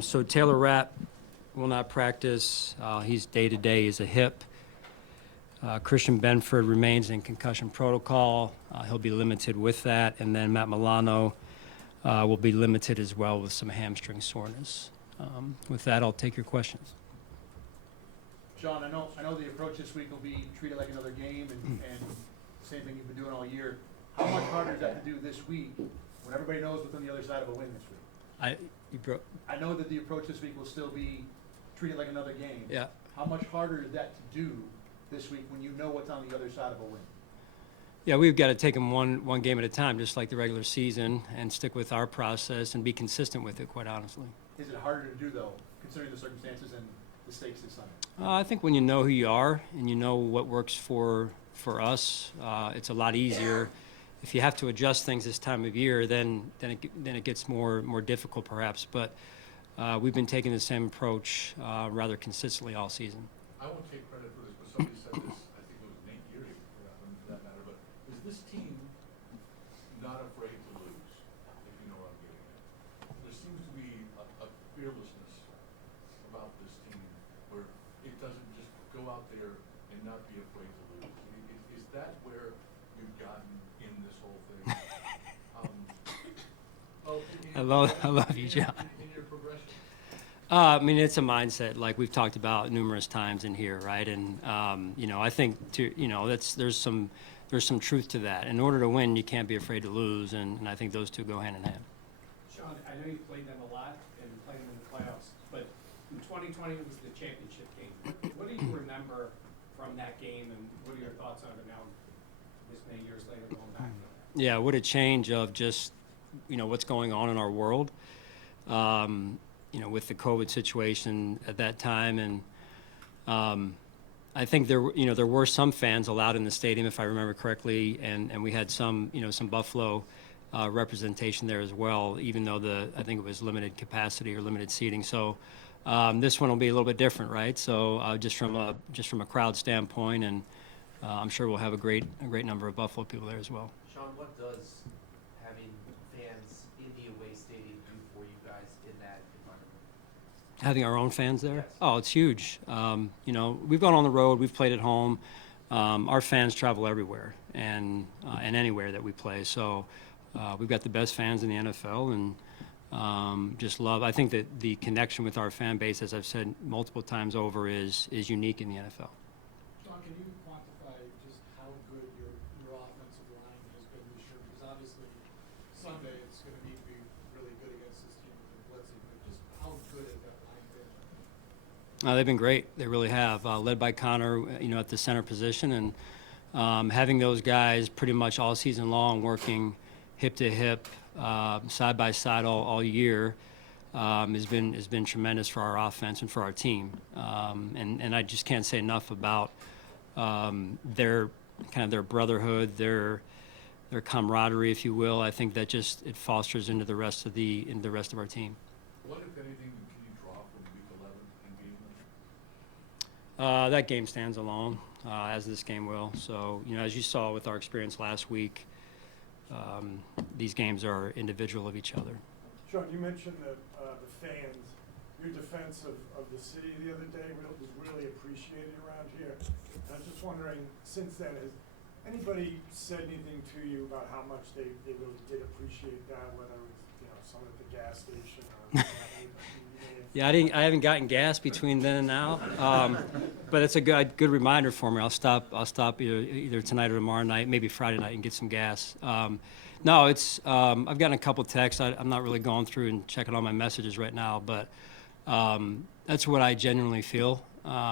So Taylor Rapp will not practice. He's day-to-day. He's a hip. Christian Benford remains in concussion protocol. He'll be limited with that. And then Matt Milano will be limited as well with some hamstring soreness. With that, I'll take your questions. Sean, I know the approach this week will be treated like another game and same thing you've been doing all year. How much harder is that to do this week when everybody knows what's on the other side of a win this week? I know that the approach this week will still be treated like another game. Yeah. How much harder is that to do this week when you know what's on the other side of a win? Yeah, we've got to take them one game at a time, just like the regular season, and stick with our process and be consistent with it, quite honestly. Is it harder to do, though, considering the circumstances and the stakes this Sunday? I think when you know who you are and you know what works for us, it's a lot easier. If you have to adjust things this time of year, then it gets more difficult, perhaps. But we've been taking the same approach rather consistently all season. I won't take credit for this, but somebody said this. I think it was Nate Geary, for that matter. But is this team not afraid to lose? If you know what I'm getting at, there seems to be a fearlessness about this team where it doesn't just go out there and not be afraid to lose. Is that where you've gotten in this whole thing? I love you, John. In your progression. I mean, it's a mindset like we've talked about numerous times in here, right? And I think there's some truth to that. In order to win, you can't be afraid to lose, and I think those two go hand in hand. Sean, I know you played them a lot and played them in the playoffs, but in 2020 was the championship game. What do you remember from that game, and what are your thoughts on it now, this many years later, going back? Yeah, what a change of just what's going on in our world. With the COVID situation at that time, and I think there were some fans allowed in the stadium, if I remember correctly, and we had some Buffalo representation there as well, even though I think it was limited capacity or limited seating. So this one will be a little bit different, right? So just from a crowd standpoint, and I'm sure we'll have a great number of Buffalo people there as well. Sean, what does having fans in the away stadium do for you guys in that environment? Having our own fans there? Yes. Oh, it's huge. We've gone on the road, we've played at home. Our fans travel everywhere and anywhere that we play. So we've got the best fans in the NFL, and just love. I think that the connection with our fan base, as I've said multiple times over, is unique in the NFL. Sean, can you quantify just how good your offensive line has been this year? Because obviously Sunday it's going to need to be really good against this team with the blitzing, but just how good has that line been? They've been great. They really have. Led by Connor, at the center position, and having those guys pretty much all season long working hip to hip, side by side all year has been tremendous for our offense and for our team. And I just can't say enough about their brotherhood, their camaraderie, if you will. I think that it fosters into the rest of our team. What, if anything, can you draw from Week 11 and beating them? That game stands alone, as this game will. So, as you saw with our experience last week, these games are individual of each other. Sean, you mentioned the fans. Your defense of the city the other day was really appreciated around here. And I was just wondering, since then, has anybody said anything to you about how much they really did appreciate that, whether it was some at the gas station or Yeah, I haven't gotten gas between then and now, but it's a good reminder for me. I'll stop either tonight or tomorrow night, maybe Friday night, and get some gas. No, it's I've gotten a couple texts. I'm not really going through and checking all my messages right now, but that's what I genuinely feel.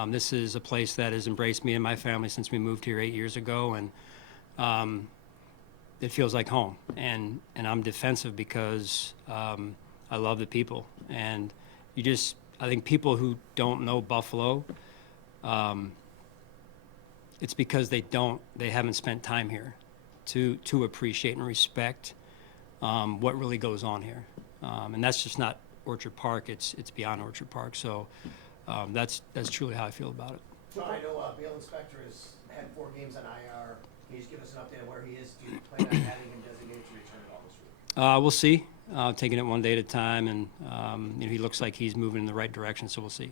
This is a place that has embraced me and my family since we moved here 8 years ago, and it feels like home. And I'm defensive because I love the people, and I think people who don't know Buffalo, it's because they haven't spent time here to appreciate and respect what really goes on here. And that's just not Orchard Park, it's beyond Orchard Park. So that's truly how I feel about it. So I know Bail Inspector has had 4 games on IR. Can you just give us an update on where he is? Do you plan on having him designated to return at all this week? We'll see. Taking it one day at a time, and he looks like he's moving in the right direction, so we'll see.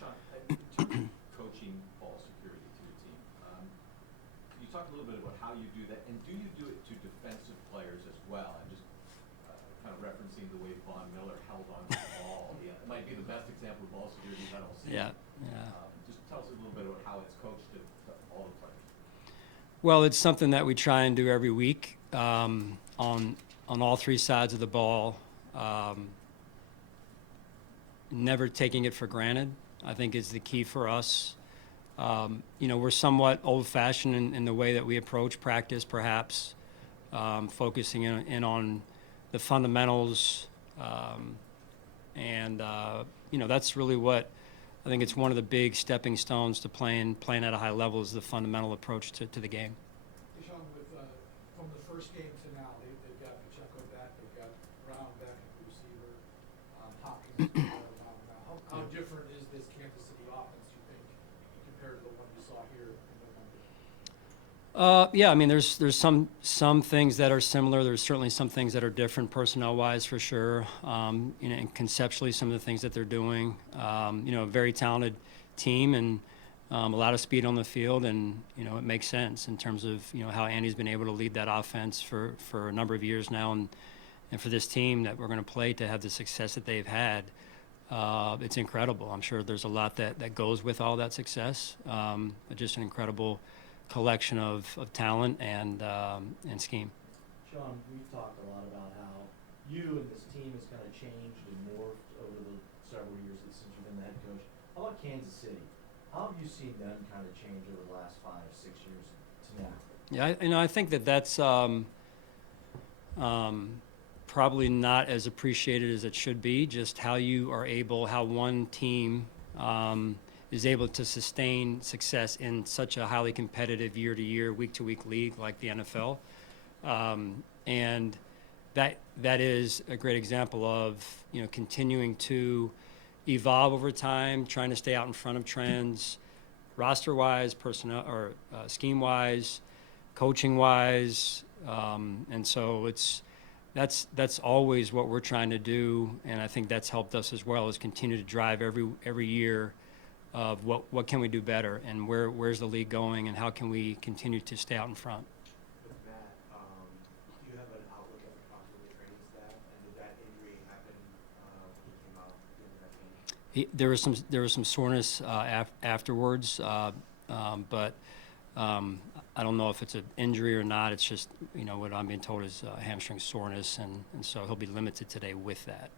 Sean, in terms of coaching ball security to your team, can you talk a little bit about how you do that, and do you do it to defensive players as well? I'm just kind of referencing the way Von Miller held on to the ball. Yeah, it might be the best example of ball security that I'll see. Yeah. Just tell us a little bit about how it's coached to all the players. Well, it's something that we try and do every week on all three sides of the ball. Never taking it for granted, I think, is the key for us. We're somewhat old-fashioned in the way that we approach practice, perhaps, focusing in on the fundamentals. That's really what I think it's one of the big stepping stones to playing at a high level is the fundamental approach to the game. Sean, from the first game to now, they've got Pacheco back, they've got Brown back at the receiver, Hopkins is around now. How different is this Kansas City offense, you think, compared to the one you saw here in November? Yeah, I mean, there's some things that are similar. There's certainly some things that are different personnel-wise, for sure. And conceptually, some of the things that they're doing. A very talented team and a lot of speed on the field, and it makes sense in terms of how Andy's been able to lead that offense for a number of years now, and for this team that we're going to play to have the success that they've had. It's incredible. I'm sure there's a lot that goes with all that success. Just an incredible collection of talent and scheme. Sean, we've talked a lot about how you and this team has kind of changed and morphed over the several years since you've been the head coach. How about Kansas City? How have you seen them kind of change over the last 5 or 6 years to now? Yeah, I think that's probably not as appreciated as it should be. Just how one team is able to sustain success in such a highly competitive year-to-year, week-to-week league like the NFL. And that is a great example of continuing to evolve over time, trying to stay out in front of trends, roster-wise, personnel or scheme-wise, coaching-wise, and so that's always what we're trying to do, and I think that's helped us as well, is continue to drive every year of what can we do better, and where's the league going, and how can we continue to stay out in front. With Matt, do you have an outlook at the possible training staff, and did that injury happen when he came out during that game? There was some soreness afterwards, but I don't know if it's an injury or not. It's just what I'm being told is hamstring soreness, and so he'll be limited today with that.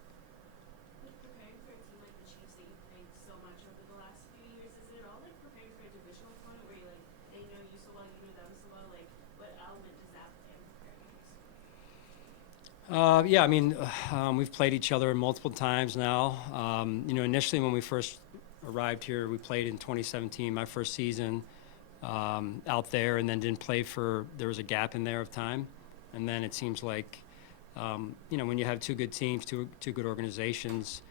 Preparing for a team like the Chiefs that you've played so much over the last few years, is it all like preparing for a divisional opponent where they know you so well, you know them so well? Like, what element does that play in preparing you? Yeah, I mean, we've played each other multiple times now. Initially when we first arrived here, we played in 2017, my first season out there, and then didn't play there was a gap in there of time. And then it seems like, when you have two good teams, two good organizations,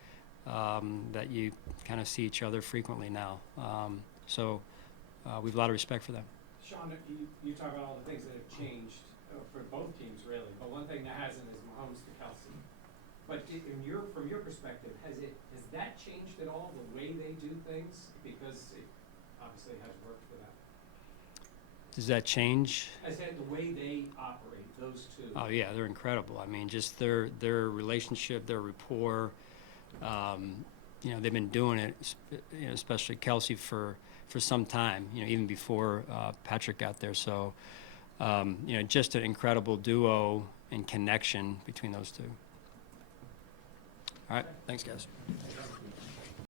that you kind of see each other frequently now. So we have a lot of respect for them. Sean, you talk about all the things that have changed for both teams, really. But one thing that hasn't is Mahomes to Kelsey. But from your perspective, has that changed at all, the way they do things? Because it obviously has worked for them. Does that change? I said the way they operate, those two. Oh yeah, they're incredible. I mean, just their relationship, their rapport. They've been doing it, especially Kelsey for some time. Even before Patrick got there. So, just an incredible duo and connection between those two. All right, thanks, guys.